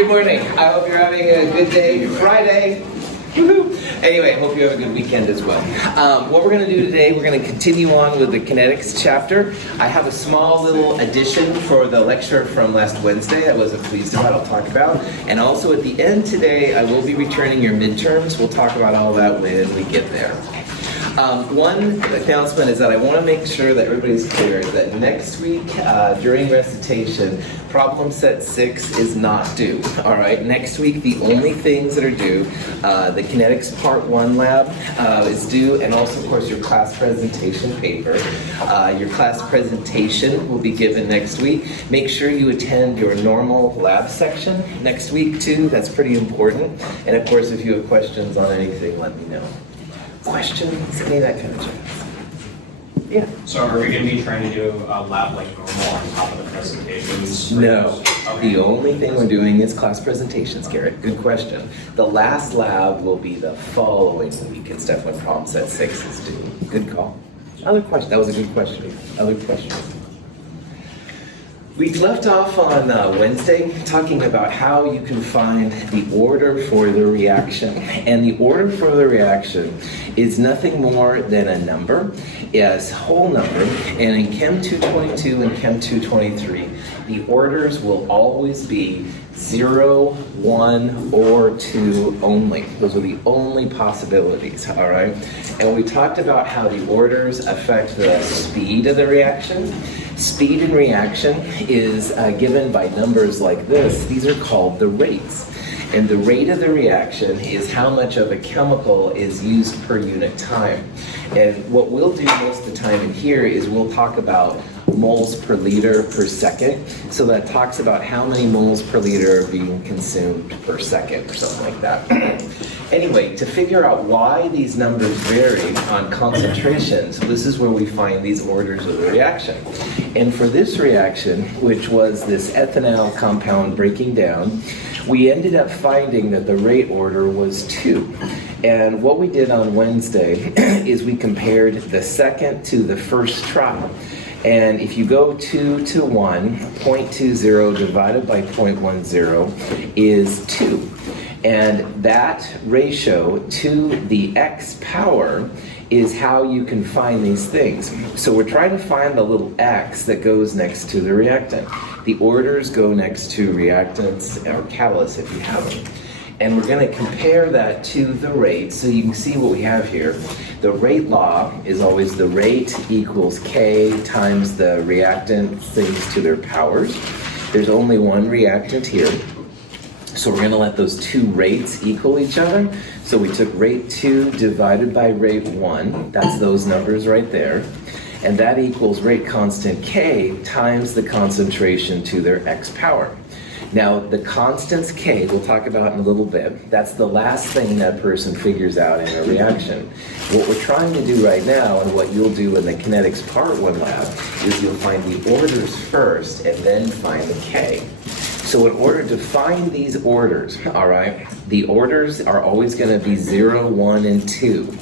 Good morning. I hope you're having a good day. Friday. Woo-hoo. Anyway, I hope you have a good weekend as well. What we're going to do today, we're going to continue on with the Kinetics chapter. I have a small little addition for the lecture from last Wednesday I wasn't pleased about, I'll talk about. And also at the end today, I will be returning your midterms. We'll talk about all that when we get there. One announcement is that I want to make sure that everybody's clear that next week during recitation, problem set 6 is not due. All right, next week the only things that are due, the Kinetics Part 1 lab is due, and also of course your class presentation paper. Your class presentation will be given next week. Make sure you attend your normal lab section next week too. That's pretty important. And of course if you have questions on anything, let me know. Questions, any of that kind of stuff. Yeah. So are we going to be trying to do a lab like normal on top of the presentations? No. Okay. The only thing we're doing is class presentations, Garrett. Good question. The last lab will be the following week and stuff when problem set 6 is due. Good call. Other question. That was a good question. Other questions? We left off on Wednesday talking about how you can find the order for the reaction. And the order for the reaction is nothing more than a number. It's a whole number. And in Chem 222 and Chem 223, the orders will always be 0, 1, or 2 only. Those are the only possibilities, all right? And we talked about how the orders affect the speed of the reaction. Speed in reaction is given by numbers like this. These are called the rates. And the rate of the reaction is how much of a chemical is used per unit time. And what we'll do most of the time in here is we'll talk about moles per liter per second. So that talks about how many moles per liter are being consumed per second or something like that. Anyway, to figure out why these numbers vary on concentrations, this is where we find these orders of the reaction. And for this reaction, which was this ethanol compound breaking down, we ended up finding that the rate order was 2. And what we did on Wednesday is we compared the second to the first try. And if you go 2 to 1, 0.20 divided by 0.10 is 2. And that ratio to the x power is how you can find these things. So we're trying to find the little x that goes next to the reactant. The orders go next to reactants or catalysts if you have them. And we're going to compare that to the rate so you can see what we have here. The rate law is always the rate equals K times the reactant things to their powers. There's only one reactant here. So we're going to let those two rates equal each other. So we took rate 2 divided by rate 1. That's those numbers right there. And that equals rate constant K times the concentration to their x power. Now, the constants K, we'll talk about in a little bit, that's the last thing that person figures out in a reaction. What we're trying to do right now, and what you'll do in the Kinetics Part 1 lab, is you'll find the orders first and then find the K. So in order to find these orders, all right, the orders are always going to be 0, 1, and 2.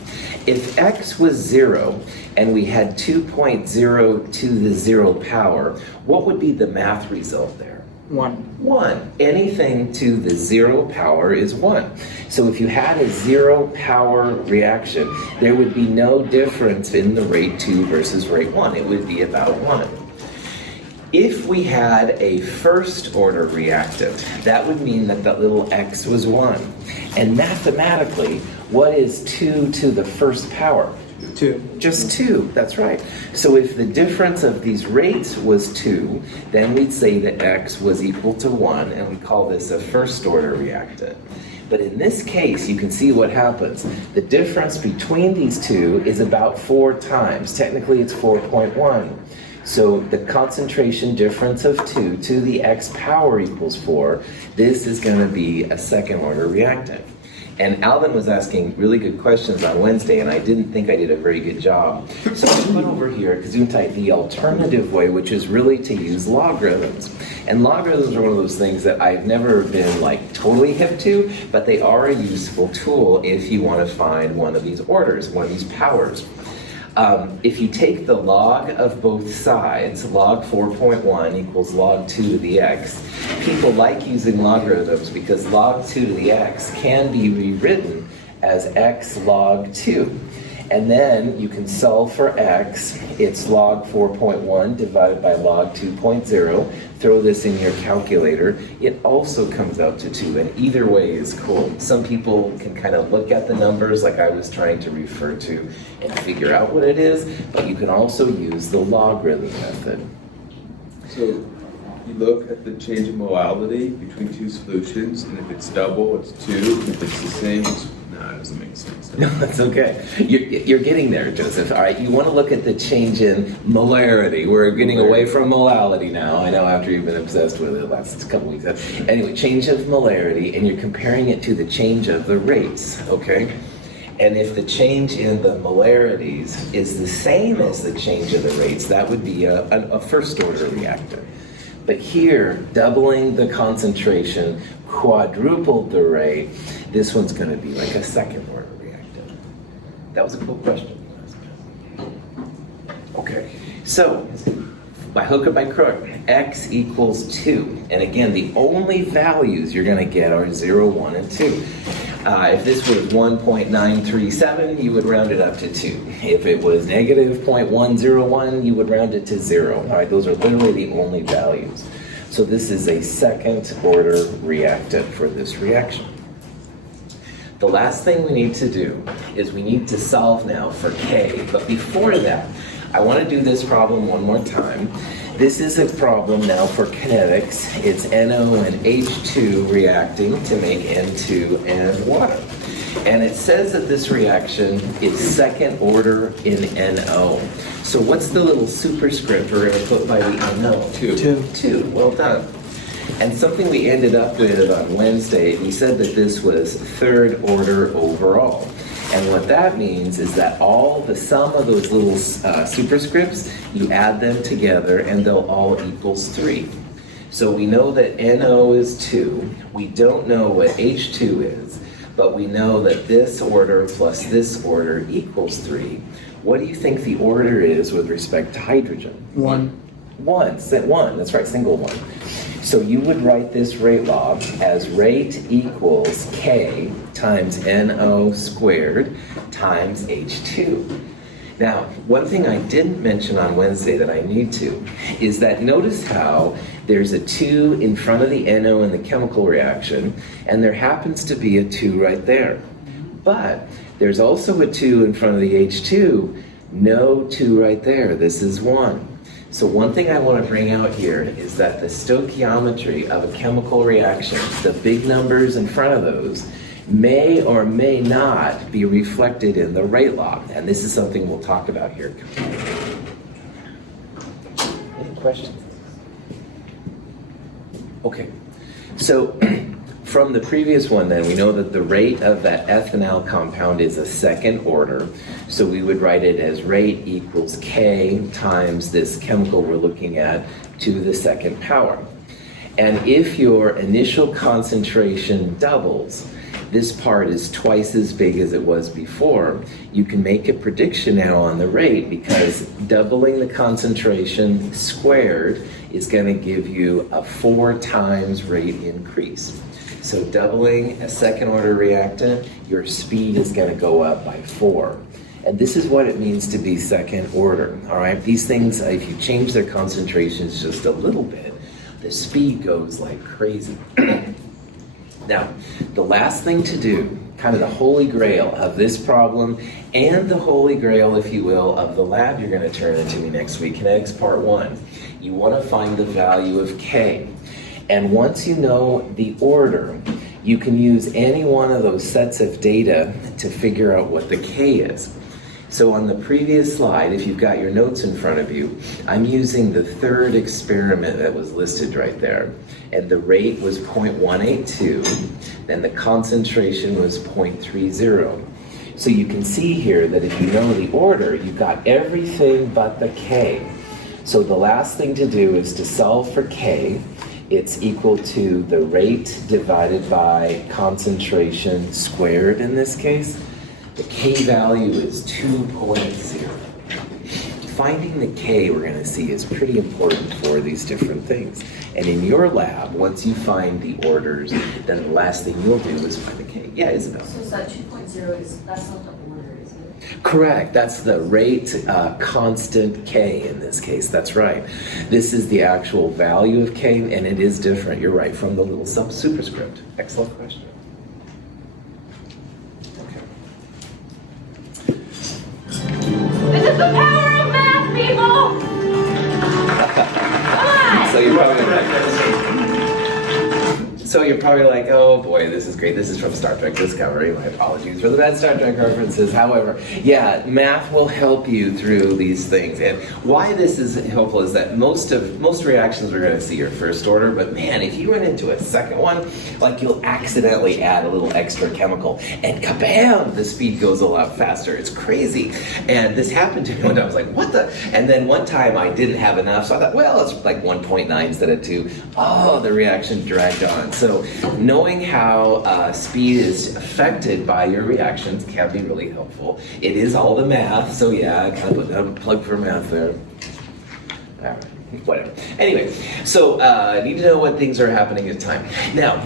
If x was 0 and we had 2.0 to the 0 power, what would be the math result there? 1. 1. Anything to the 0 power is 1. So if you had a 0 power reaction, there would be no difference in the rate 2 versus rate 1. It would be about 1. If we had a first order reactant, that would mean that that little x was 1. And mathematically, what is 2 to the first power? 2. Just 2, that's right. So if the difference of these rates was 2, then we'd say that x was equal to 1, and we call this a first order reactant. But in this case, you can see what happens. The difference between these two is about 4 times. Technically, it's 4.1. So the concentration difference of 2 to the x power equals 4. This is going to be a second order reactant. And Alvin was asking really good questions on Wednesday, and I didn't think I did a very good job. So I put over here, Gesundheit, the alternative way, which is really to use logarithms. And logarithms are one of those things that I've never been like totally hip to, but they are a useful tool if you want to find one of these orders, one of these powers. If you take the log of both sides, log 4.1 equals log 2 to the x, people like using logarithms because log 2 to the x can be rewritten as x log 2. And then you can solve for x. It's log 4.1 divided by log 2.0. Throw this in your calculator. It also comes out to 2, and either way is cool. Some people can kind of look at the numbers like I was trying to refer to and figure out what it is, but you can also use the logarithm method. So you look at the change in molality between two solutions, and if it's double, it's 2, and if it's the same, it's... No, it doesn't make sense. No, that's okay. You're getting there, Joseph. All right, you want to look at the change in molarity. We're getting away from molality now. I know after you've been obsessed with it the last couple weeks. Anyway, change of molarity, and you're comparing it to the change of the rates, okay? And if the change in the molarities is the same as the change of the rates, that would be a first-order reactor. But here, doubling the concentration, quadrupled the rate, this one's going to be like a second-order reactor. That was a cool question. Okay, so by hook or by crook, x equals 2. And again, the only values you're going to get are 0, 1, and 2. If this was 1.937, you would round it up to 2. If it was negative 0.101, you would round it to 0. All right, those are literally the only values. So this is a second-order reactant for this reaction. The last thing we need to do is we need to solve now for K. But before that, I want to do this problem one more time. This is a problem now for kinetics. It's NO and H2 reacting to make N2 and water. And it says that this reaction is second order in NO. So what's the little superscript we're going to put by the NO? 2. Well done. And something we ended up with on Wednesday, we said that this was third order overall. And what that means is that all the sum of those little superscripts, you add them together and they'll all equals 3. So we know that NO is 2. We don't know what H2 is, but we know that this order plus this order equals 3. What do you think the order is with respect to hydrogen? 1. 1, that's right, single 1. So you would write this rate law as rate equals K times NO squared times H2. Now, one thing I didn't mention on Wednesday that I need to is that notice how there's a 2 in front of the NO in the chemical reaction, and there happens to be a 2 right there. But there's also a 2 in front of the H2, no 2 right there. This is 1. So one thing I want to bring out here is that the stoichiometry of a chemical reaction, the big numbers in front of those, may or may not be reflected in the rate law. And this is something we'll talk about here. Any questions? Okay, so from the previous one then, we know that the rate of that ethanol compound is a second order. So we would write it as rate equals K times this chemical we're looking at to the second power. And if your initial concentration doubles, this part is twice as big as it was before, you can make a prediction now on the rate because doubling the concentration squared is going to give you a 4 times rate increase. So doubling a second order reactant, your speed is going to go up by 4. And this is what it means to be second order, all right? These things, if you change their concentrations just a little bit, the speed goes like crazy. Now, the last thing to do, kind of the holy grail of this problem and the holy grail, if you will, of the lab you're going to turn into me next week, Kinetics Part 1, you want to find the value of K. And once you know the order, you can use any one of those sets of data to figure out what the K is. So on the previous slide, if you've got your notes in front of you, I'm using the third experiment that was listed right there. And the rate was 0.182, then the concentration was 0.30. So you can see here that if you know the order, you've got everything but the K. So the last thing to do is to solve for K. It's equal to the rate divided by concentration squared in this case. The K value is 2.0. finding the K, we're going to see, is pretty important for these different things. And in your lab, once you find the orders, then the last thing you'll do is find the K. Yeah, Isabel. So is that 2.0 that's not the order, is it? Correct. That's the rate constant K in this case. That's right. This is the actual value of K, and it is different. You're right, from the little superscript. Excellent question. This is the power of math, people! Come on! So you're probably like, oh boy, this is great. This is from Star Trek Discovery. My apologies for the bad Star Trek references. However, yeah, math will help you through these things. And why this is helpful is that most reactions we're going to see are first order, but man, if you went into a second one, like you'll accidentally add a little extra chemical, and kabam, the speed goes a lot faster. It's crazy. And this happened to me one time. I was like, what the? And then one time I didn't have enough, so I thought, well, it's like 1.9 instead of 2. Oh, the reaction dragged on. So knowing how speed is affected by your reactions can be really helpful. It is all the math, so yeah, I kind of put a plug for math there. All right. Whatever. Anyway, so need to know what things are happening at time. Now,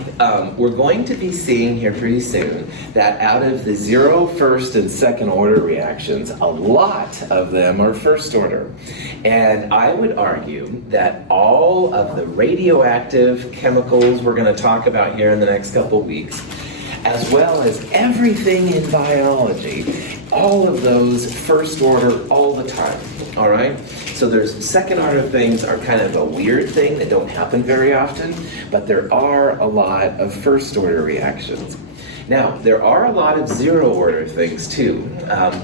we're going to be seeing here pretty soon that out of the 0, first, and second order reactions, a lot of them are first order. And I would argue that all of the radioactive chemicals we're going to talk about here in the next couple weeks, as well as everything in biology, all of those first order all the time, all right? So there's second order things are kind of a weird thing that don't happen very often, but there are a lot of first order reactions. Now, there are a lot of zero order things too.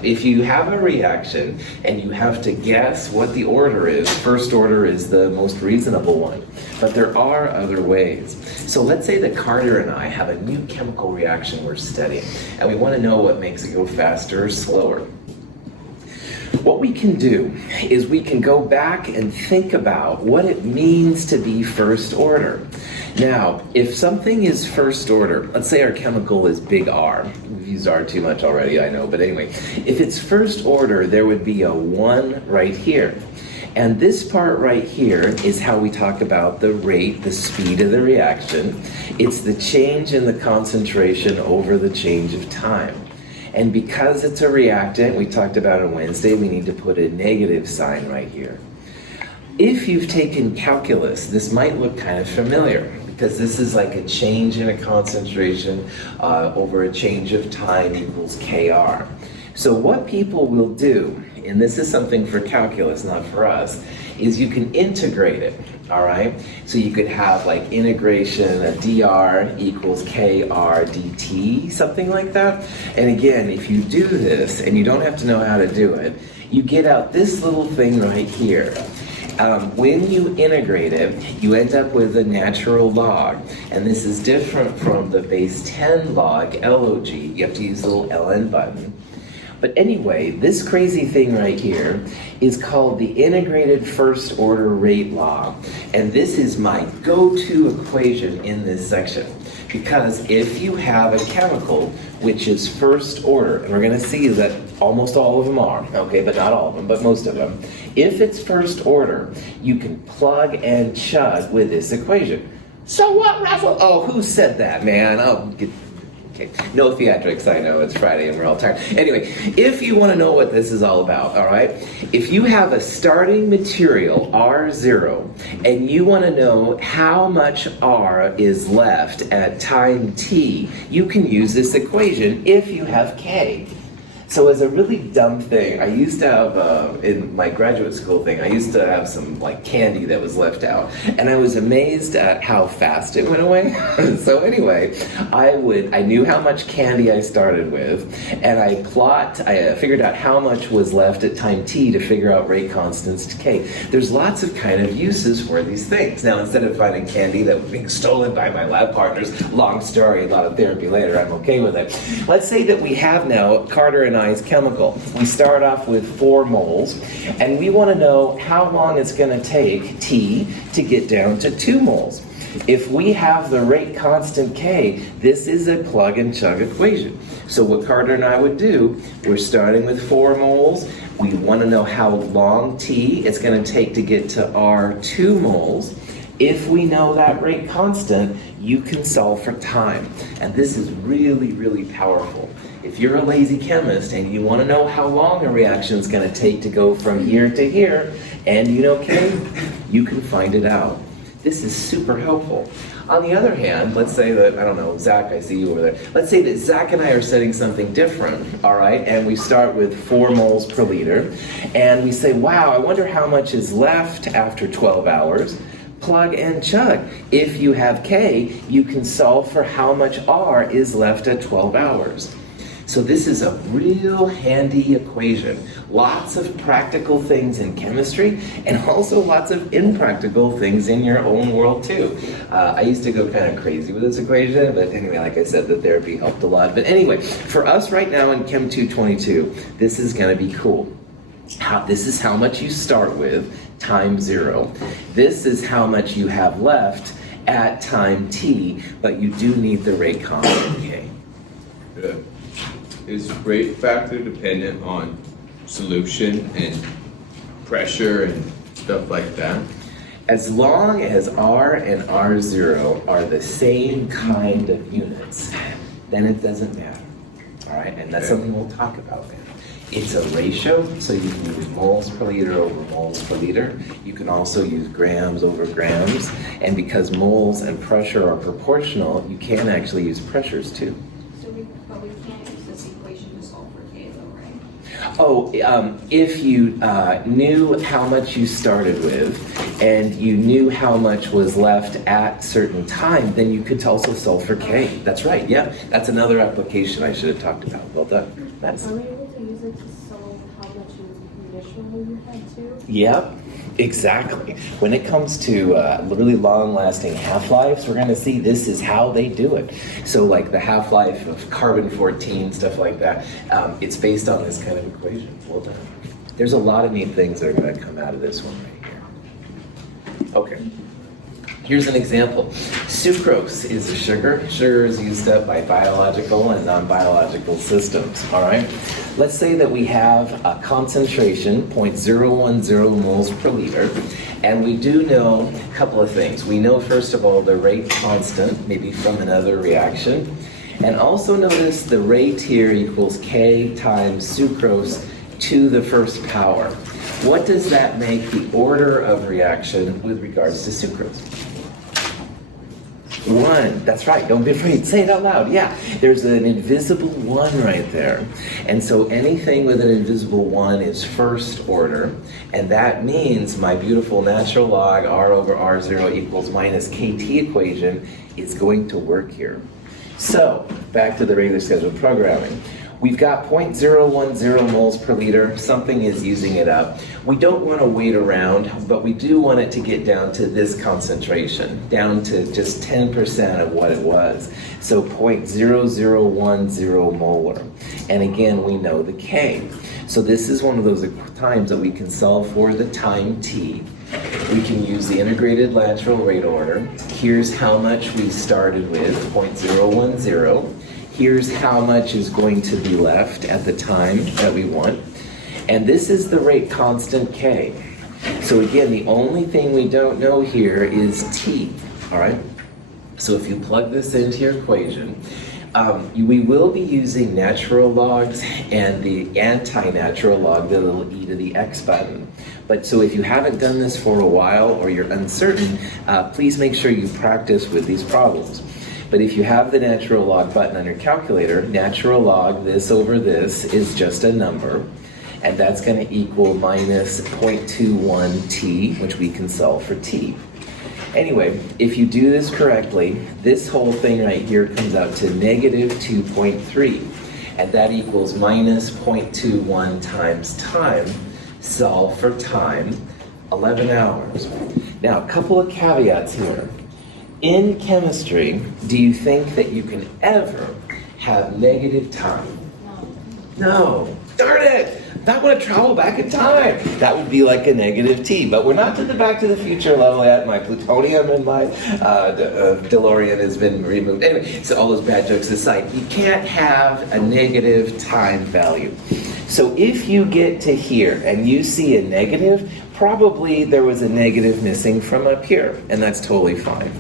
If you have a reaction and you have to guess what the order is, first order is the most reasonable one. But there are other ways. So let's say that Carter and I have a new chemical reaction we're studying, and we want to know what makes it go faster or slower. What we can do is we can go back and think about what it means to be first order. Now, if something is first order, let's say our chemical is big R. We've used R too much already, I know, but anyway. If it's first order, there would be a 1 right here. And this part right here is how we talk about the rate, the speed of the reaction. It's the change in the concentration over the change of time. And because it's a reactant, we talked about on Wednesday, we need to put a negative sign right here. If you've taken calculus, this might look kind of familiar, because this is like a change in a concentration over a change of time equals Kr. So what people will do, and this is something for calculus, not for us, is you can integrate it, all right? So you could have like integration of dr equals kr dt, something like that. And again, if you do this, and you don't have to know how to do it, you get out this little thing right here. When you integrate it, you end up with a natural log. And this is different from the base 10 log, log. You have to use the little ln button. But anyway, this crazy thing right here is called the integrated first order rate law. And this is my go-to equation in this section. Because if you have a chemical which is first order, and we're going to see that almost all of them are, okay, but not all of them, but most of them. If it's first order, you can plug and chug with this equation. So what, Russell? Oh, who said that, man? Oh, okay. No theatrics, I know, it's Friday and we're all tired. Anyway, if you want to know what this is all about, all right, if you have a starting material, R0, and you want to know how much R is left at time t, you can use this equation if you have K. So as a really dumb thing, I used to have, in my graduate school thing, I used to have some like candy that was left out. And I was amazed at how fast it went away. So anyway, I knew how much candy I started with, and I figured out how much was left at time t to figure out rate constants to k. There's lots of kind of uses for these things. Now, instead of finding candy that was being stolen by my lab partners, long story, a lot of therapy later, I'm okay with it. Let's say that we have now Carter and I's chemical. We start off with 4 moles, and we want to know how long it's going to take, T, to get down to 2 moles. If we have the rate constant K, this is a plug and chug equation. So what Carter and I would do, we're starting with 4 moles, We want to know how long T it's going to take to get to our 2 moles. If we know that rate constant, you can solve for time. And this is really, really powerful. If you're a lazy chemist and you want to know how long a reaction is going to take to go from here to here, and you know K, you can find it out. This is super helpful. On the other hand, let's say that, I don't know, Zach, I see you over there. Let's say that Zach and I are studying something different, all right? And we start with 4 moles per liter. And we say, wow, I wonder how much is left after 12 hours. Plug and chug. If you have K, you can solve for how much R is left at 12 hours. So this is a real handy equation. Lots of practical things in chemistry and also lots of impractical things in your own world too. I used to go kind of crazy with this equation, but anyway, like I said, the therapy helped a lot. But anyway, for us right now in Chem 222, this is going to be cool. This is how much you start with, time 0. This is how much you have left at time t, but you do need the rate constant K. Good. Is rate factor dependent on solution and pressure and stuff like that? As long as R and R0 are the same kind of units, then it doesn't matter. All right, and that's something we'll talk about then. It's a ratio, so you can use moles per liter over moles per liter. You can also use grams over grams. And because moles and pressure are proportional, you can actually use pressures too. But we can't use this equation to solve for K though, right? Oh, if you knew how much you started with and you knew how much was left at certain time, then you could also solve for K. That's right, yeah. That's another application I should have talked about. Well done. That's... Are we able to use it to solve how much initially you had to? Yep, exactly. When it comes to really long-lasting half-lives, we're going to see this is how they do it. So like the half-life of carbon-14, stuff like that, it's based on this kind of equation. Well done. There's a lot of neat things that are going to come out of this one right here. Okay. Here's an example. Sucrose is a sugar. Sugar is used up by biological and non-biological systems, all right? Let's say that we have a concentration, 0.010 moles per liter, and we do know a couple of things. We know, first of all, the rate constant, maybe from another reaction, and also notice the rate here equals K times sucrose to the first power. What does that make the order of reaction with regards to sucrose? 1, that's right, don't be afraid, say it out loud, yeah. There's an invisible 1 right there. And so anything with an invisible 1 is first order, and that means my beautiful natural log R over R0 equals minus KT equation is going to work here. So, back to the regular scheduled programming. We've got 0.010 moles per liter, something is using it up. We don't want to wait around, but we do want it to get down to this concentration, down to just 10% of what it was. So 0.0010 molar. And again, we know the K. So this is one of those times that we can solve for the time t. We can use the integrated lateral rate order. Here's how much we started with, 0.010. Here's how much is going to be left at the time that we want. And this is the rate constant K. So again, the only thing we don't know here is T, all right? So if you plug this into your equation, we will be using natural logs and the anti-natural log, the little e to the x button. But so if you haven't done this for a while or you're uncertain, please make sure you practice with these problems. But if you have the natural log button on your calculator, natural log this over this is just a number, and that's going to equal minus 0.21 t, which we can solve for t. Anyway, if you do this correctly, this whole thing right here comes out to negative 2.3, and that equals minus 0.21 times time. Solve for time, 11 hours. Now, a couple of caveats here. In chemistry, do you think that you can ever have negative time? No. No. darn it, I want to travel back in time. That would be like a negative t, but we're not to the Back to the Future level yet. My plutonium and my DeLorean has been removed. Anyway, so all those bad jokes aside, you can't have a negative time value. So if you get to here and you see a negative, probably there was a negative missing from up here, and that's totally fine.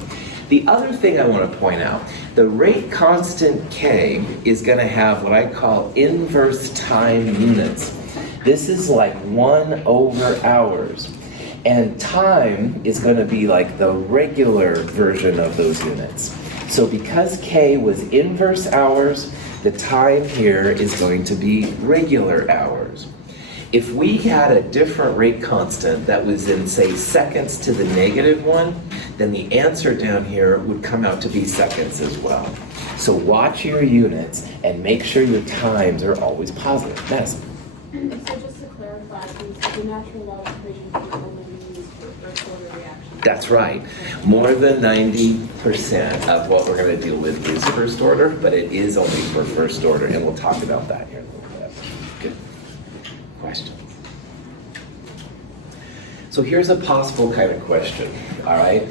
The other thing I want to point out, the rate constant k is going to have what I call inverse time units. This is like 1 over hours. And time is going to be like the regular version of those units. So because k was inverse hours, the time here is going to be regular hours. If we had a different rate constant that was in, say, seconds to the -1, then the answer down here would come out to be seconds as well. So watch your units and make sure your times are always positive. Madison. And so just to clarify, the natural law equation can only be used for first order reactions. That's right. More than 90% of what we're going to deal with is first order, but it is only for first order, and we'll talk about that here in a little bit. Good. Questions? So here's a possible kind of question, all right?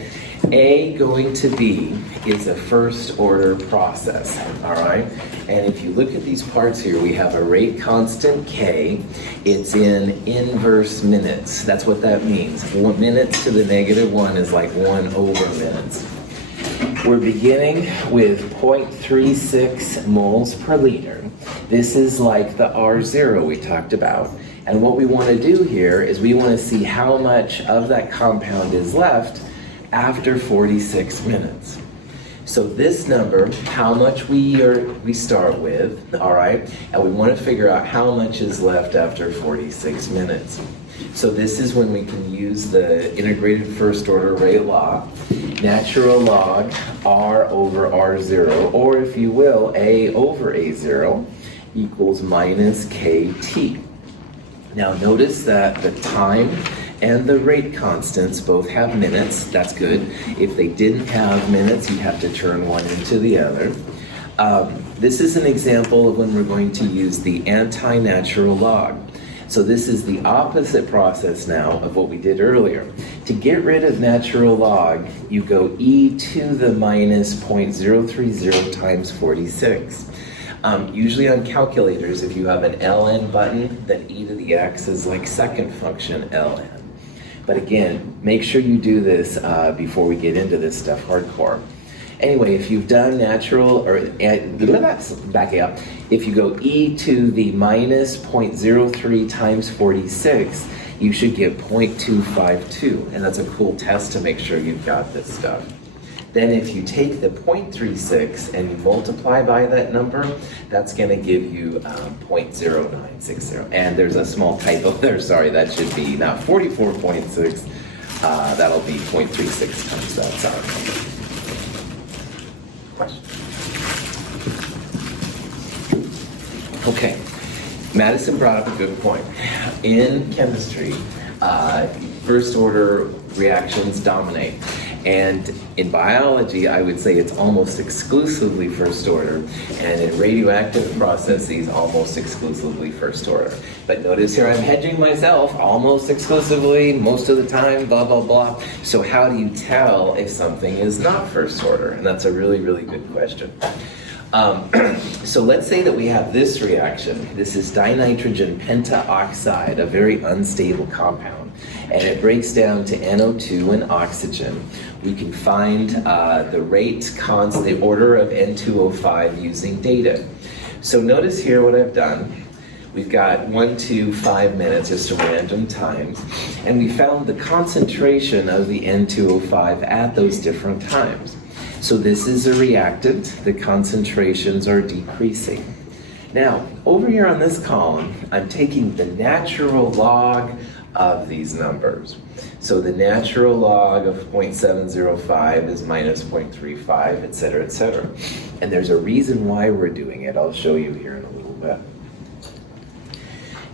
A going to B is a first order process, all right? And if you look at these parts here, we have a rate constant K. It's in inverse minutes. That's what that means. 1 minutes to the -1 is like 1 over minutes. We're beginning with 0.36 moles per liter. This is like the R0 we talked about. And what we want to do here is we want to see how much of that compound is left after 46 minutes. So this number, how much we start with, all right, and we want to figure out how much is left after 46 minutes. So this is when we can use the integrated first order rate law, natural log R over R0, or if you will, A over A0 equals minus KT. Now notice that the time and the rate constants both have minutes. That's good. If they didn't have minutes, you'd have to turn one into the other. This is an example of when we're going to use the anti-natural log. So this is the opposite process now of what we did earlier. To get rid of natural log, you go e to the minus 0.030 times 46. Usually on calculators, if you have an ln button, then e to the x is like second function ln. But again, make sure you do this before we get into this stuff hardcore. Anyway, if you've done natural, or backing up, if you go e to the minus 0.03 times 46, you should get 0.252, and that's a cool test to make sure you've got this stuff. Then if you take the 0.36 and you multiply by that number, that's going to give you 0.0960. And there's a small typo there, sorry, that should be not 44.6, that'll be 0.36 times that. Sorry. Question? Okay, Madison brought up a good point. In chemistry, first order reactions dominate. And in biology, I would say it's almost exclusively first order, and in radioactive processes, almost exclusively first order. But notice here I'm hedging myself, almost exclusively, most of the time, blah, blah, blah. So how do you tell if something is not first order? And that's a really, really good question. So let's say that we have this reaction. This is dinitrogen pentaoxide, a very unstable compound, and it breaks down to NO2 and oxygen. We can find the rate constant, the order of N2O5 using data. So notice here what I've done. We've got 1 to 5 minutes, just a random times, and we found the concentration of the N2O5 at those different times. So this is a reactant. The concentrations are decreasing. Now, over here on this column, I'm taking the natural log of these numbers. So the natural log of 0.705 is minus 0.35, et cetera, et cetera. And there's a reason why we're doing it. I'll show you here in a little bit.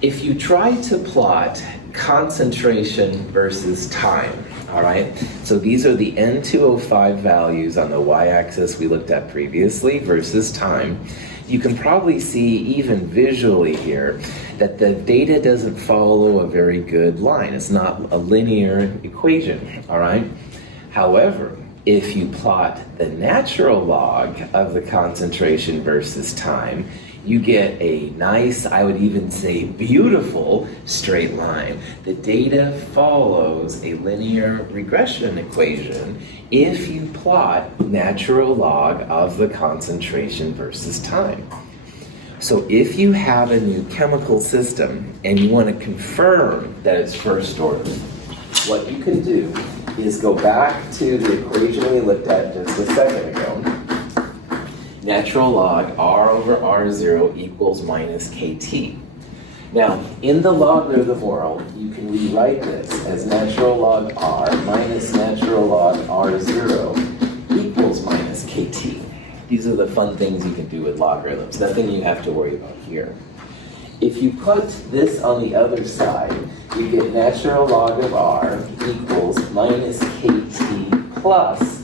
If you try to plot concentration versus time, All right, so these are the N205 values on the y-axis we looked at previously versus time. You can probably see even visually here that the data doesn't follow a very good line. It's not a linear equation, all right? However, if you plot the natural log of the concentration versus time, you get a nice, I would even say beautiful, straight line. The data follows a linear regression equation if you plot natural log of the concentration versus time. So if you have a new chemical system and you want to confirm that it's first order, what you can do is go back to the equation we looked at just a second ago. Natural log R over R0 equals minus KT. Now, in the logarithm world, you can rewrite this as natural log R minus natural log R0 equals minus KT. These are the fun things you can do with logarithms, nothing you have to worry about here. If you put this on the other side, you get natural log of R equals minus KT plus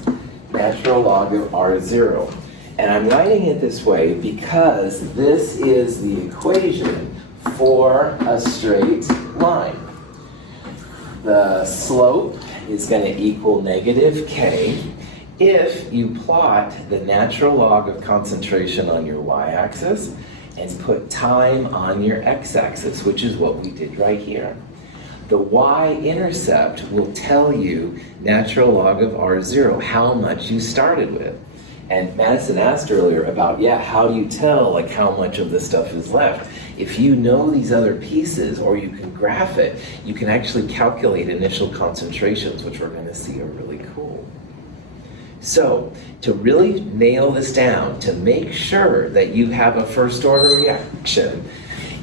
natural log of R0. And I'm writing it this way because this is the equation for a straight line. The slope is going to equal negative K if you plot the natural log of concentration on your y-axis and put time on your x-axis, which is what we did right here. The y-intercept will tell you natural log of R0, how much you started with. And Madison asked earlier about, how do you tell like how much of the stuff is left? If you know these other pieces or you can graph it, you can actually calculate initial concentrations, which we're going to see are really cool. So to really nail this down, to make sure that you have a first order reaction,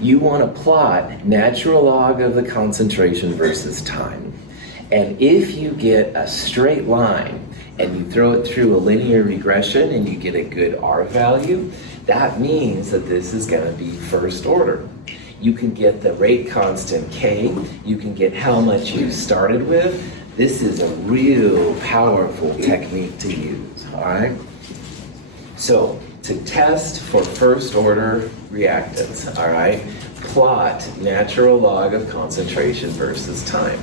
you want to plot natural log of the concentration versus time. And if you get a straight line, and you throw it through a linear regression and you get a good R value, that means that this is going to be first order. You can get the rate constant K, you can get how much you started with. This is a real powerful technique to use, all right? So to test for first order reactants, all right, plot natural log of concentration versus time.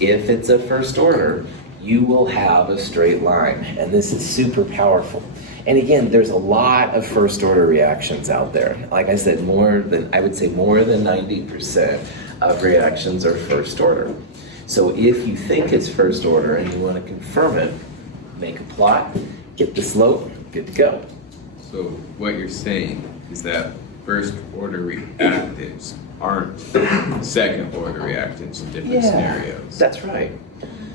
If it's a first order, you will have a straight line, and this is super powerful. And again, there's a lot of first order reactions out there. Like I said, I would say more than 90% of reactions are first order. So if you think it's first order and you want to confirm it, make a plot, get the slope, good to go. So what you're saying is that first order reactants aren't second order reactants in different scenarios. That's right.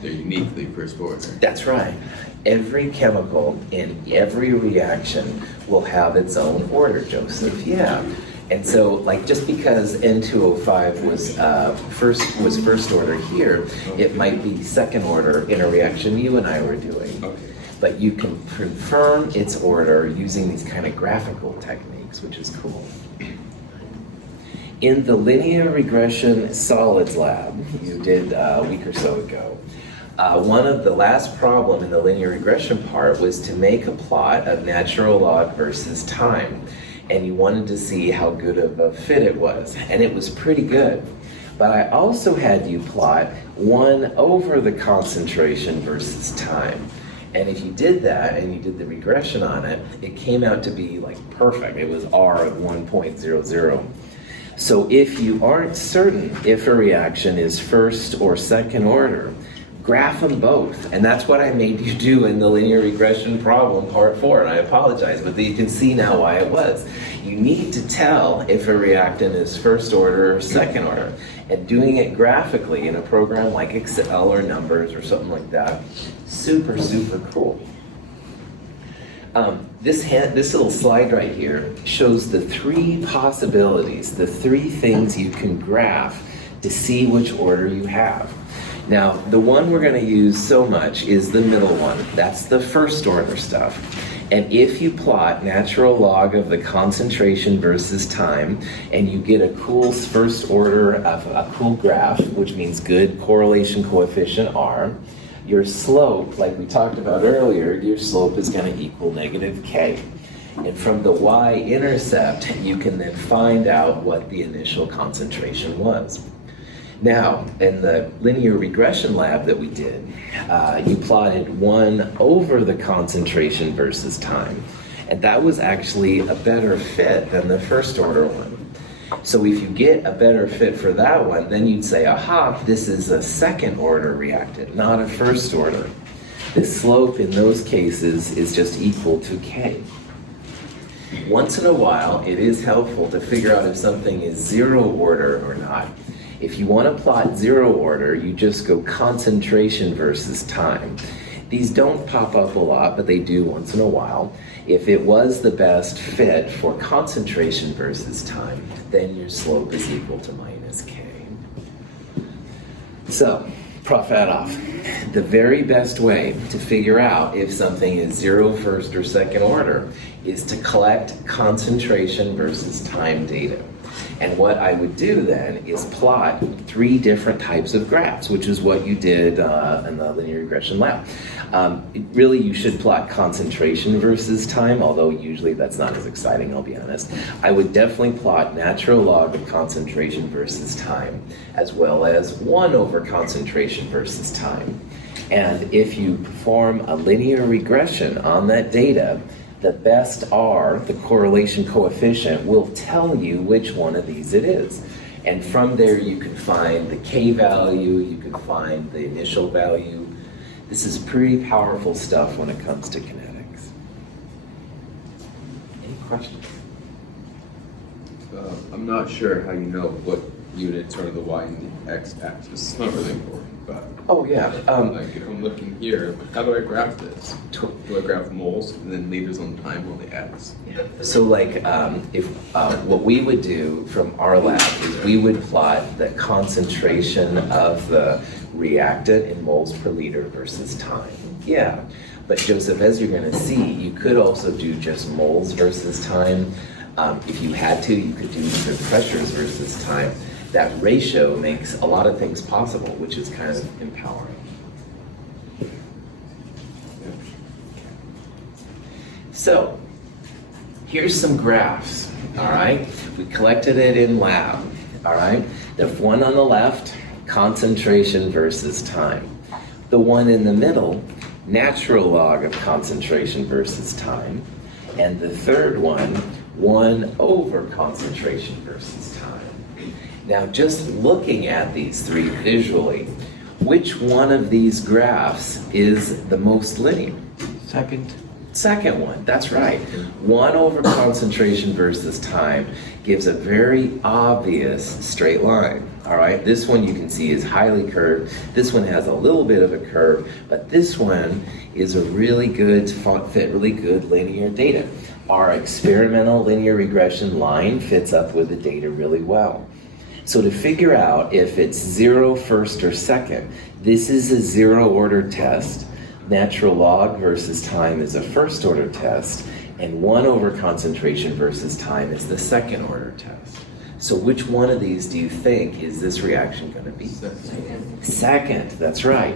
They're uniquely first order. That's right. Every chemical in every reaction will have its own order, Joseph. Yeah. And so, like, just because N205 was first order here, it might be second order in a reaction you and I were doing. Okay. But you can confirm its order using these kind of graphical techniques, which is cool. In the linear regression solids lab you did a week or so ago, one of the last problem in the linear regression part was to make a plot of natural log versus time. And you wanted to see how good of a fit it was. And it was pretty good. But I also had you plot 1 over the concentration versus time. And if you did that and you did the regression on it, it came out to be like perfect. It was R of 1.00. So if you aren't certain if a reaction is first or second order, graph them both. And that's what I made you do in the linear regression problem, part 4. And I apologize, but you can see now why it was. You need to tell if a reactant is first order or second order. And doing it graphically in a program like Excel or Numbers or something like that, super, super cool. This little slide right here shows the 3 possibilities, the 3 things you can graph to see which order you have. Now, the one we're going to use so much is the middle one. That's the first order stuff. And if you plot natural log of the concentration versus time, and you get a cool first order of a cool graph, which means good correlation coefficient R, your slope, like we talked about earlier, your slope is going to equal negative k. And from the y-intercept, you can then find out what the initial concentration was. Now, in the linear regression lab that we did, you plotted 1 over the concentration versus time. And that was actually a better fit than the first order one. So if you get a better fit for that one, then you'd say, aha, this is a second order reactant, not a first order. The slope in those cases is just equal to k. Once in a while, it is helpful to figure out if something is zero order or not. If you want to plot zero order, you just go concentration versus time. These don't pop up a lot, but they do once in a while. If it was the best fit for concentration versus time, then your slope is equal to minus k. So, Prof. Adolf, the very best way to figure out if something is zero, first, or second order is to collect concentration versus time data. And what I would do then is plot 3 different types of graphs, which is what you did in the linear regression lab. Really, you should plot concentration versus time, although usually that's not as exciting, I'll be honest. I would definitely plot natural log of concentration versus time, as well as 1 over concentration versus time. And if you perform a linear regression on that data, the best R, the correlation coefficient, will tell you which one of these it is. And from there you can find the K value, you can find the initial value. This is pretty powerful stuff when it comes to kinetics. Any questions? I'm not sure how you know what units are the y and the x axis. It's not really important, but Oh yeah. like if I'm looking here, how do I graph this? Do I graph moles and then liters on time on the x? So like if what we would do from our lab is we would plot the concentration of the reactant in moles per liter versus time. Yeah, but Joseph, as you're going to see, you could also do just moles versus time. If you had to, you could do even pressures versus time. That ratio makes a lot of things possible, which is kind of empowering. So, here's some graphs, all right? We collected it in lab, all right? The one on the left, concentration versus time. The one in the middle, natural log of concentration versus time. And the third one, 1 over concentration versus time. Now, just looking at these 3 visually, which one of these graphs is the most linear? Second one, that's right. 1 over concentration versus time gives a very obvious straight line. All right, this one you can see is highly curved. This one has a little bit of a curve, but this one is a really good fit, really good linear data. Our experimental linear regression line fits up with the data really well. So to figure out if it's 0, first, or second, this is a 0 order test. Natural log versus time is a first order test, and 1 over concentration versus time is the second order test. So which one of these do you think is this reaction going to be? Second, that's right.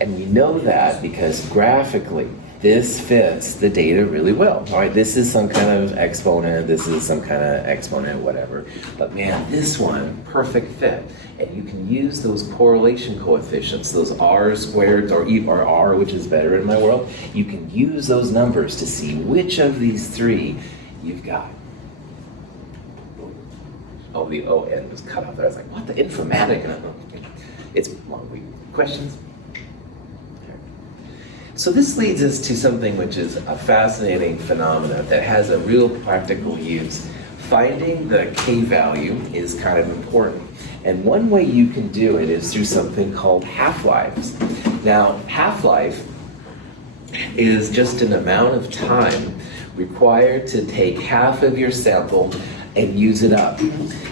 And we know that because graphically, this fits the data really well. All right, this is some kind of exponent, this is some kind of exponent, whatever. But man, this one, perfect fit. And you can use those correlation coefficients, those R squared or R, which is better in my world. You can use those numbers to see which of these 3 you've got. Oh, the O-N was cut off there. I was like, what, the informatic? It's questions? So this leads us to something which is a fascinating phenomenon that has a real practical use. Finding the K value is kind of important. And one way you can do it is through something called half-lives. Now, half-life is just an amount of time required to take half of your sample and use it up.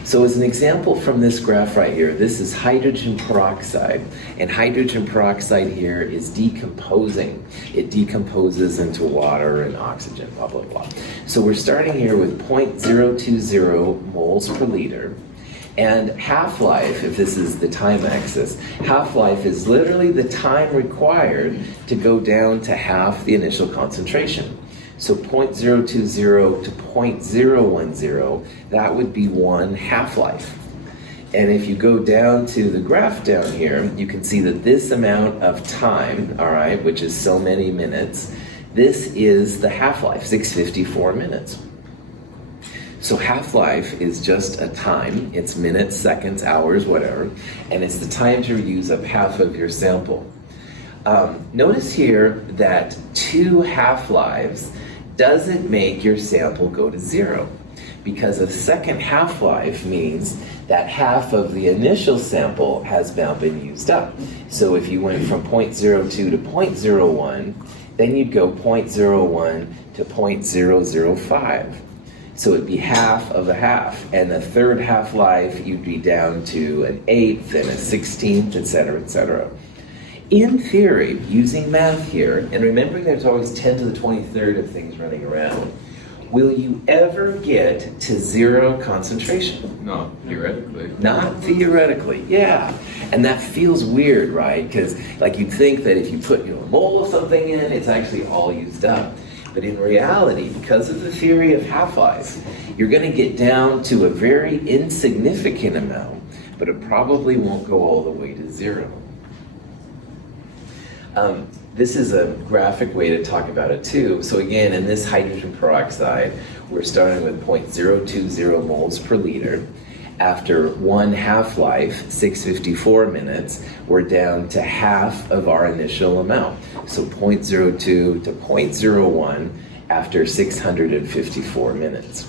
So as an example from this graph right here, this is hydrogen peroxide. And hydrogen peroxide here is decomposing. It decomposes into water and oxygen, blah, blah, blah. So we're starting here with 0.020 moles per liter. And half-life, if this is the time axis, half-life is literally the time required to go down to half the initial concentration. So 0.020 to 0.010, that would be one half-life. And if you go down to the graph down here, you can see that this amount of time, all right, which is so many minutes, this is the half-life, 654 minutes. So half-life is just a time. It's minutes, seconds, hours, whatever, and it's the time to use up half of your sample. Notice here that 2 half-lives doesn't make your sample go to 0, because a second half-life means that half of the initial sample has now been used up. So if you went from 0.02 to 0.01, then you'd go 0.01 to 0.005. So it'd be half of a half, and the third half-life you'd be down to an 1/8 and a 1/16, etc., etc. In theory, using math here, and remembering there's always 10 to the 23rd of things running around, will you ever get to 0 concentration? No, theoretically. Not theoretically, yeah. And that feels weird, right? Because like you'd think that if you put a mole of something in, it's actually all used up. But in reality, because of the theory of half-life, you're going to get down to a very insignificant amount, but it probably won't go all the way to 0. This is a graphic way to talk about it too. So again, in this hydrogen peroxide, we're starting with 0.020 moles per liter. After one half-life, 654 minutes, we're down to half of our initial amount. So 0.02 to 0.01 after 654 minutes.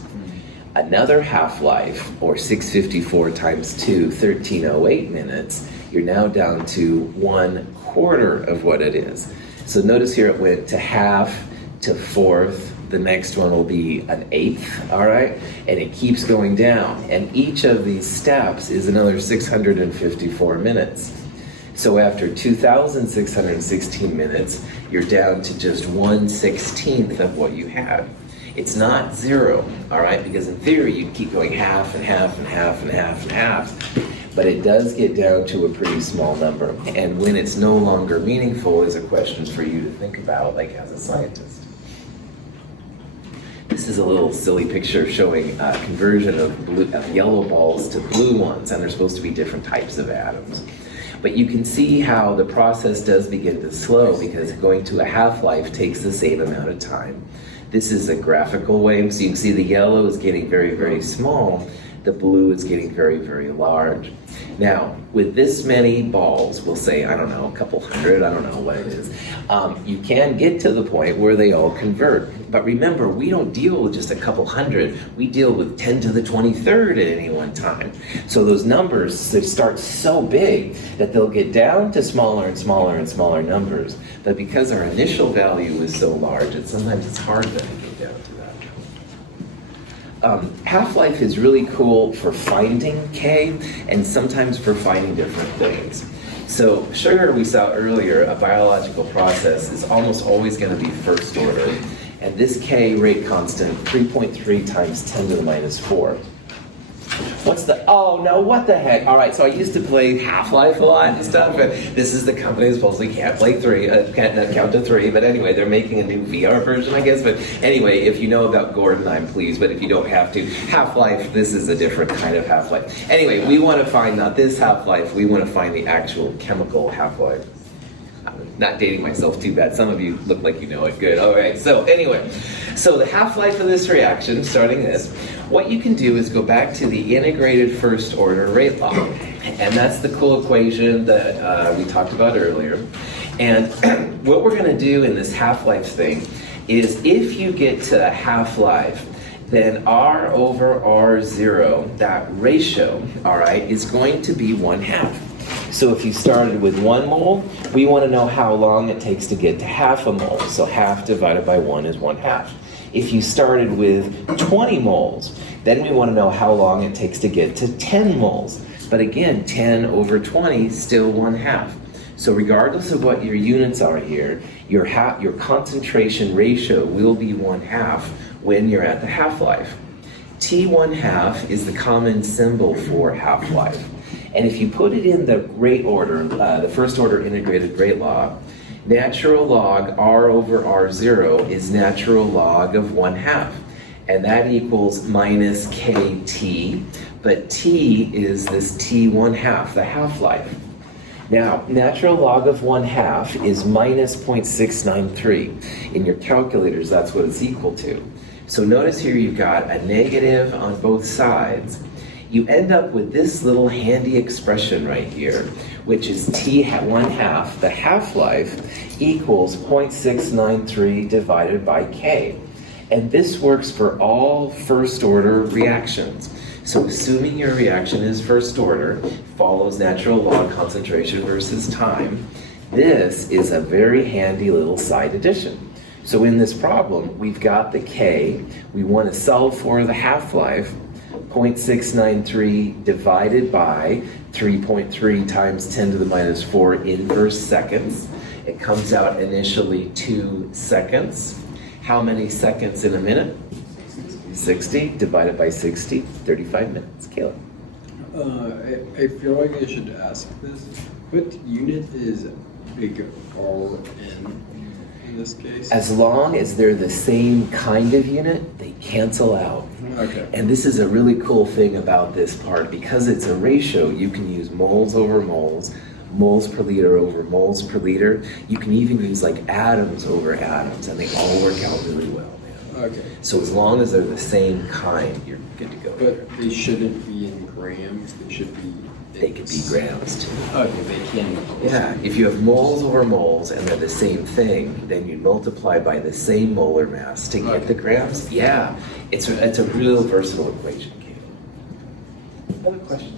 Another half-life, or 654 times 2, 1308 minutes, you're now down to 1/4 of what it is. So notice here it went to half, to fourth, the next one will be an 1/8, all right? And it keeps going down. And each of these steps is another 654 minutes. So after 2,616 minutes, you're down to just 1/16 of what you had. It's not 0, all right? Because in theory, you'd keep going half and half and half and half and half. But it does get down to a pretty small number. And when it's no longer meaningful is a question for you to think about, like as a scientist. This is a little silly picture showing conversion of yellow balls to blue ones, and they're supposed to be different types of atoms. But you can see how the process does begin to slow because going to a half-life takes the same amount of time. This is a graphical way, so you can see the yellow is getting very, very small. The blue is getting very, very large. Now, with this many balls, we'll say, I don't know, a couple hundred, I don't know what it is, you can get to the point where they all convert. But remember, we don't deal with just a couple hundred, we deal with 10 to the 23rd at any one time. So those numbers, they start so big that they'll get down to smaller and smaller and smaller numbers. But because our initial value is so large, sometimes it's hard to get down to that. Half-life is really cool for finding K and sometimes for finding different things. So sugar we saw earlier, a biological process, is almost always going to be first order. And this K rate constant, 3.3 times 10 to the minus 4. What's the, oh no, what the heck? All right, so I used to play Half-Life a lot and stuff, and this is the company that supposedly can't play can't count to 3, but anyway, they're making a new VR version, I guess, but anyway, if you know about Gordon, I'm pleased, but if you don't have to, Half-Life, this is a different kind of Half-Life. Anyway, we want to find not this Half-Life, we want to find the actual chemical Half-Life. I'm not dating myself too bad. Some of you look like you know it. Good. All right. So anyway, so the half-life of this reaction, starting this, what you can do is go back to the integrated first order rate law. And that's the cool equation that we talked about earlier. And what we're going to do in this half-life thing is if you get to half-life, then R over R0, that ratio, all right, is going to be 1/2. So if you started with 1 mole, we want to know how long it takes to get to half a mole. So half divided by 1 is 1/2. If you started with 20 moles, then we want to know how long it takes to get to 10 moles. But again, 10 over 20 is still 1/2. So regardless of what your units are here, your concentration ratio will be 1/2 when you're at the half-life. T1/2 is the common symbol for half-life. And if you put it in the rate order, the first order integrated rate law, natural log R over R0 is natural log of 1/2. And that equals minus KT, but T is this T1/2, the half-life. Now, natural log of 1/2 is minus 0.693. In your calculators, that's what it's equal to. So notice here you've got a negative on both sides. You end up with this little handy expression right here, which is T1/2, the half-life, equals 0.693 divided by K. And this works for all first-order reactions. So assuming your reaction is first order, follows natural log concentration versus time, this is a very handy little side addition. So in this problem, we've got the K. We want to solve for the half-life. 0.693 divided by 3.3 times 10 to the minus 4 inverse seconds. It comes out initially 2 seconds. How many seconds in a minute? 60 divided by 60, 35 minutes. Caleb. I feel like I should ask this. What unit is big R in this case? As long as they're the same kind of unit, they cancel out. Okay. And this is a really cool thing about this part. Because it's a ratio, you can use moles over moles, moles per liter over moles per liter. You can even use like atoms over atoms, and they all work out really well. Okay. So as long as they're the same kind, you're good to go. But they shouldn't be in grams. They should be. They could be grams too. Okay, they can. Yeah, if you have moles over moles and they're the same thing, then you multiply by the same molar mass to get the grams. Yeah, it's a real versatile equation, Caleb. Other question?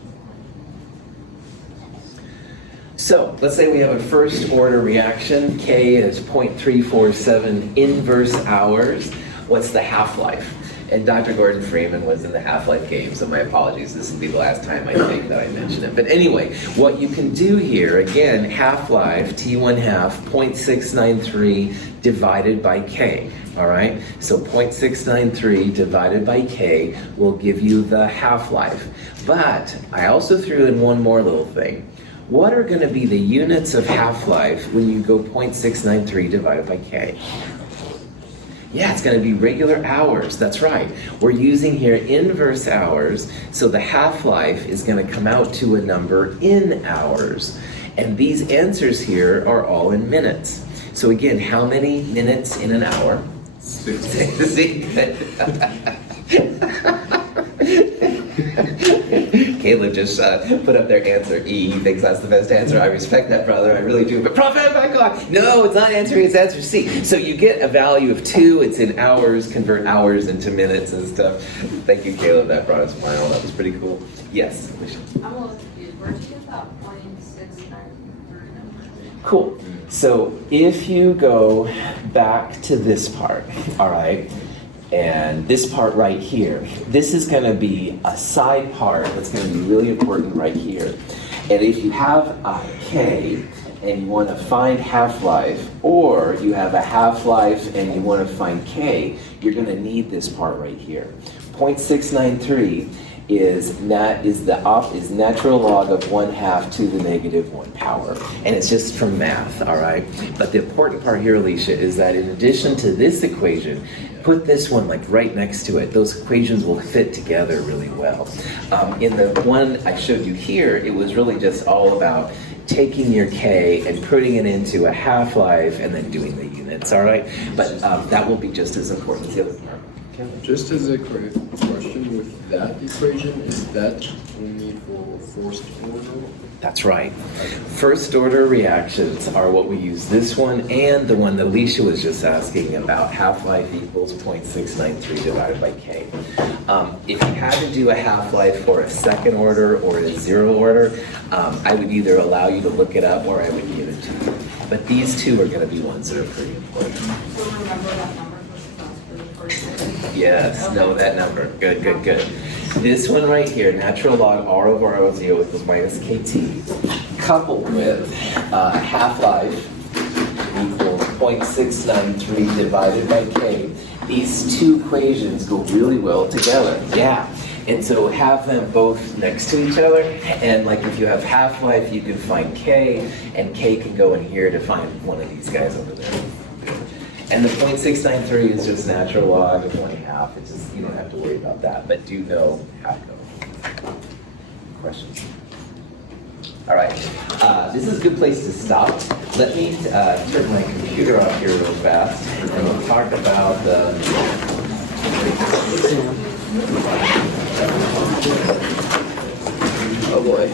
So let's say we have a first order reaction. K is 0.347 inverse hours. What's the half-life? And Dr. Gordon Freeman was in the half-life game, so my apologies. This will be the last time I think that I mention it. But anyway, what you can do here, again, half-life, T1/2, 0.693 divided by K, all right? So 0.693 divided by K will give you the half-life. But I also threw in one more little thing. What are going to be the units of half-life when you go 0.693 divided by K? Yeah, it's going to be regular hours. That's right. We're using here inverse hours, so the half-life is going to come out to a number in hours. And these answers here are all in minutes. So again, how many minutes in an hour? 60. Caleb just put up their answer E. He thinks that's the best answer. I respect that, brother. I really do. But Prophet, back on. No, it's not answering. It's answer C. So you get a value of 2. It's in hours. Convert hours into minutes and stuff. Thank you, Caleb. That brought a smile. That was pretty cool. Yes, Alicia. I'm a little confused. Where'd you get that 0.693? Cool. So if you go back to this part, all right, and this part right here, this is going to be a side part that's going to be really important right here. And if you have a K and you want to find half-life, or you have a half-life and you want to find K, you're going to need this part right here. 0.693 is natural log of 1/2 to the negative 1 power. And it's just from math, all right? But the important part here, Alicia, is that in addition to this equation, put this one like right next to it. Those equations will fit together really well. In the one I showed you here, it was really just all about taking your K and putting it into a half-life and then doing the units, all right? But that will be just as important as the other part. Just as a quick question, with that equation, is that only for first order? That's right. First order reactions are what we use, this one and the one that Alicia was just asking about, half-life equals 0.693 divided by K. If you had to do a half-life for a second order or a zero order, I would either allow you to look it up or I would give it to you. But these two are going to be ones that are pretty important. So remember that number for the first order. Yes, know that number. Good, good, good. This one right here, natural log R over R0 equals minus KT, coupled with half-life equals 0.693 divided by K, these two equations go really well together. Yeah. And so have them both next to each other, and like if you have half-life, you can find K, and K can go in here to find one of these guys over there. And the 0.693 is just natural log of 1/2. It's just, you don't have to worry about that, but do know how to go. Questions? All right, this is a good place to stop. Let me turn my computer off here real fast, and we'll talk about the oh boy.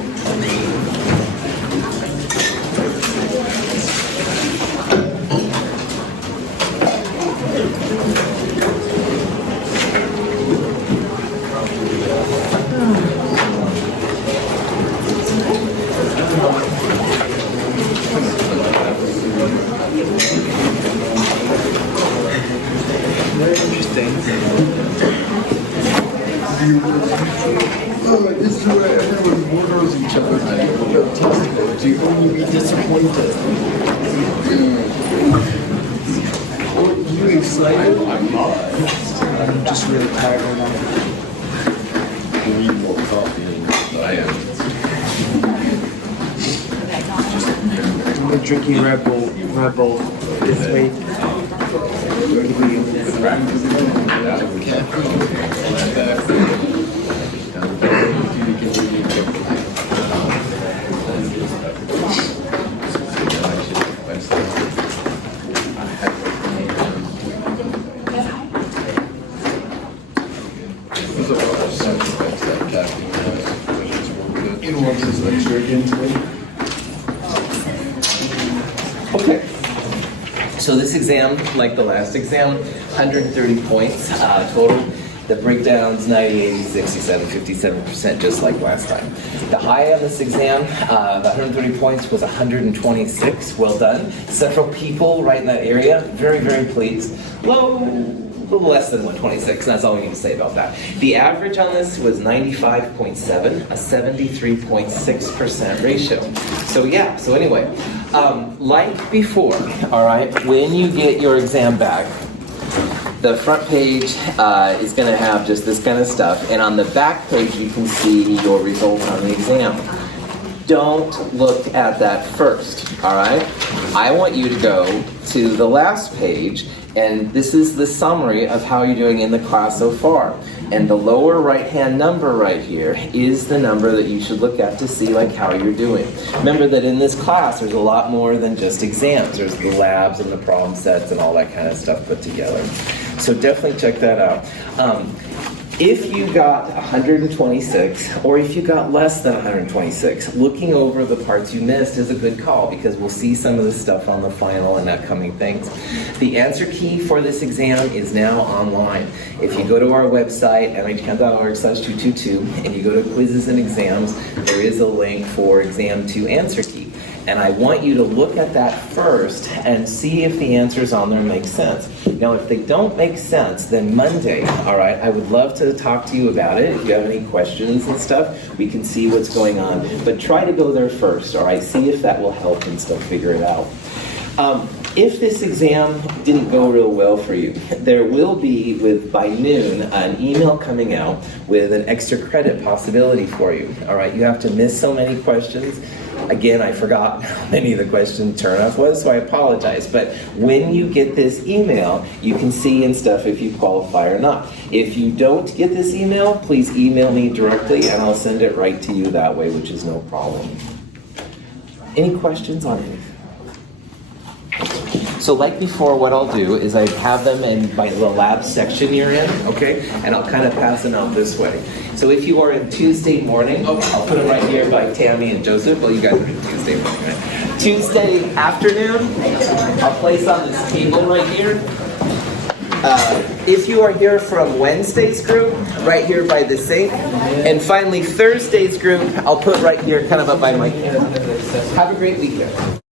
Very interesting. This is what everyone borders each other. Do you be disappointed? Are you excited? I'm not. I'm just really tired right now. You need more coffee. I am. I'm drinking Red Bull this week. Okay. So this exam, like the last exam, 130 points total. The breakdown's 98, 67, 57%, just like last time. The high on this exam, the 130 points, was 126. Well done. Several people right in that area, very, very pleased. Low, a little less than 126, and that's all we need to say about that. The average on this was 95.7, a 73.6% ratio. So yeah, so anyway, like before, all right, when you get your exam back, the front page is going to have just this kind of stuff, and on the back page you can see your results on the exam. Don't look at that first, all right? I want you to go to the last page, and this is the summary of how you're doing in the class so far. And the lower right-hand number right here is the number that you should look at to see like how you're doing. Remember that in this class there's a lot more than just exams. There's the labs and the problem sets and all that kind of stuff put together. So definitely check that out. If you got 126, or if you got less than 126, looking over the parts you missed is a good call, because we'll see some of the stuff on the final and upcoming things. The answer key for this exam is now online. If you go to our website, nih.org/222, and you go to quizzes and exams, there is a link for exam 2 answer key. And I want you to look at that first and see if the answers on there make sense. Now, if they don't make sense, then Monday, all right, I would love to talk to you about it. If you have any questions and stuff, we can see what's going on. But try to go there first, all right? See if that will help and still figure it out. If this exam didn't go real well for you, there will be, by noon, an email coming out with an extra credit possibility for you, all right? You have to miss so many questions. Again, I forgot how many of the question turn-up was, so I apologize. But when you get this email, you can see and stuff if you qualify or not. If you don't get this email, please email me directly, and I'll send it right to you that way, which is no problem. Any questions on anything? So like before, what I'll do is I have them in by the lab section you're in, okay? And I'll kind of pass them out this way. So if you are in Tuesday morning, I'll put it right here by Tammy and Joseph. Well, you guys are in Tuesday morning, right? Tuesday afternoon, I'll place on this table right here. If you are here from Wednesday's group, right here by the sink. And finally, Thursday's group, I'll put right here, kind of up by my hand. Have a great weekend.